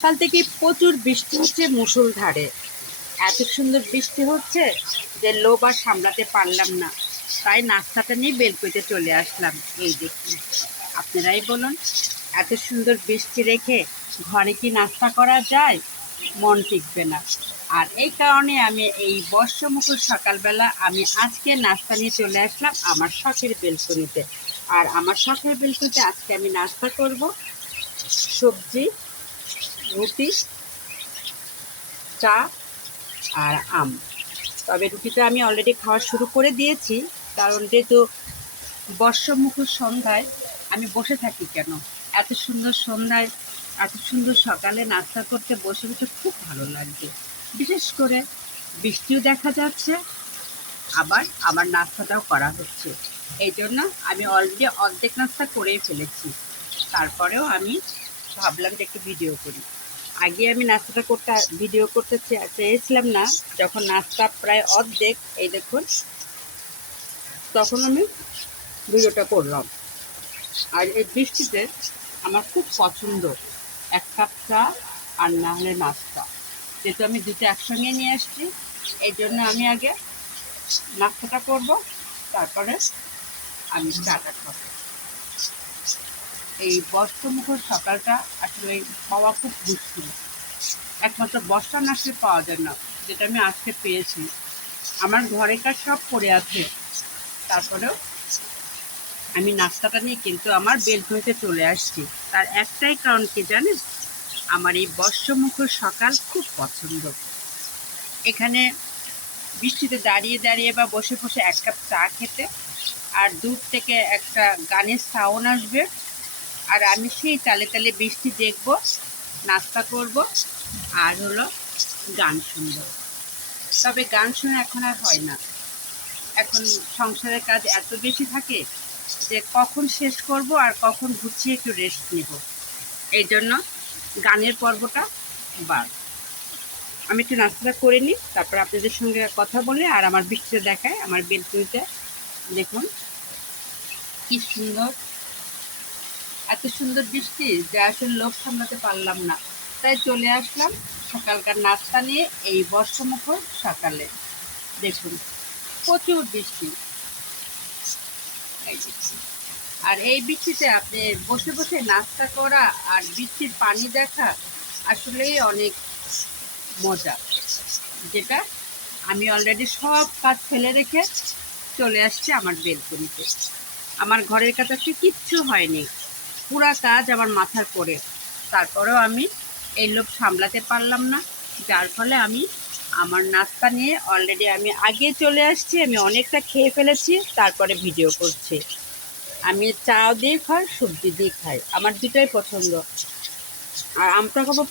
সকাল থেকে প্রচুর বৃষ্টি হচ্ছে মুষলধারে। এত সুন্দর বৃষ্টি হচ্ছে যে লোভ আর সামলাতে পারলাম না, তাই নাস্তাটা নিয়ে বেলকুনিতে চলে আসলাম। এই দেখুন, আপনারাই বলুন, এত সুন্দর বৃষ্টি রেখে ঘরে কি নাস্তা করা যায়? মন টিকবে না। আর এই কারণে আমি এই বর্ষমুখর সকালবেলা আমি আজকে নাস্তা নিয়ে চলে আসলাম আমার শখের বেলকুনিতে। আর আমার শখের বেলকুনিতে আজকে আমি নাস্তা করব সবজি, রুটি, চা আর আম। তবে রুটিটা আমি অলরেডি খাওয়া শুরু করে দিয়েছি, কারণ যেহেতু বর্ষমুখর সন্ধ্যায় আমি বসে থাকি কেন, এত সুন্দর সন্ধ্যায় এত সুন্দর সকালে নাস্তা করতে বসে বসে খুব ভালো লাগছে। বিশেষ করে বৃষ্টিও দেখা যাচ্ছে, আবার আমার নাস্তাটাও করা হচ্ছে। এই জন্য আমি অলরেডি অর্ধেক নাস্তা করেই ফেলেছি। তারপরেও আমি ভাবলাম যে একটু ভিডিও করি। আগে আমি নাস্তাটা করতে ভিডিও করতে চেয়েছিলাম না, যখন নাস্তা প্রায় অর্ধেক, এই দেখুন, তখন আমি ভিডিওটা করলাম। আর এই বৃষ্টিতে আমার খুব পছন্দ এক কাপ চা আর না হলে নাস্তা। যেহেতু আমি দুটো একসঙ্গে নিয়ে আসছি, এই জন্য আমি আগে নাস্তাটা করব, তারপরে আমি চাটা খাবো। এই বর্ষমুখর সকালটা আসলে পাওয়া খুব মুশকিল। একমাত্র বর্ষা না আসলে পাওয়া যায় না, যেটা আমি আজকে পেয়েছি। আমার ঘরের কাজ সব পড়ে আছে, তারপরেও আমি নাস্তাটা নিয়ে কিন্তু আমার বেলকুনিতে চলে আসছি। তার একটাই কারণ কি জানেন? আমার এই বর্ষমুখর সকাল খুব পছন্দ। এখানে বৃষ্টিতে দাঁড়িয়ে দাঁড়িয়ে বা বসে বসে এক কাপ চা খেতে, আর দূর থেকে একটা গানের সাউন্ড আসবে, আর আমি সেই তালে তালে বৃষ্টি দেখব, নাস্তা করব, আর হলো গান শুনব। তবে গান শোনা এখন আর হয় না। এখন সংসারের কাজ এত বেশি থাকে যে কখন শেষ করব আর কখন গুছিয়ে একটু রেস্ট নেব, এই জন্য গানের পর্বটা বাদ। আমি একটু নাস্তাটা করে নিই, তারপর আপনাদের সঙ্গে কথা বলে আর আমার বৃষ্টিটা দেখায় আমার বেলকুনিতে। দেখুন কি সুন্দর, এত সুন্দর বৃষ্টি যে আসলে লোভ সামলাতে পারলাম না, তাই চলে আসলাম সকালকার নাস্তা নিয়ে এই বর্ষমুখর সকালে। দেখুন প্রচুর বৃষ্টি, এই দেখুন। আর এই বৃষ্টিতে আপনি বসে বসে নাস্তা করা আর বৃষ্টির পানি দেখা আসলেই অনেক মজা। যেটা আমি অলরেডি সব কাজ ফেলে রেখে চলে আসছি আমার বেলকুনিতে। আমার ঘরের কাজ আজকে কিচ্ছু হয়নি, পুরা কাজ আমার মাথার পরে। তারপরেও আমি এই লোভ সামলাতে পারলাম না, যার ফলে আমি আমার নাস্তা নিয়ে অলরেডি আমি আগে চলে আসছি। আমি অনেকটা খেয়ে ফেলেছি, তারপরে ভিডিও করছি। আমি চাও দিয়ে খাই, সবজি দিয়ে খাই, আমার দুটাই পছন্দ। আর আমটা খাবো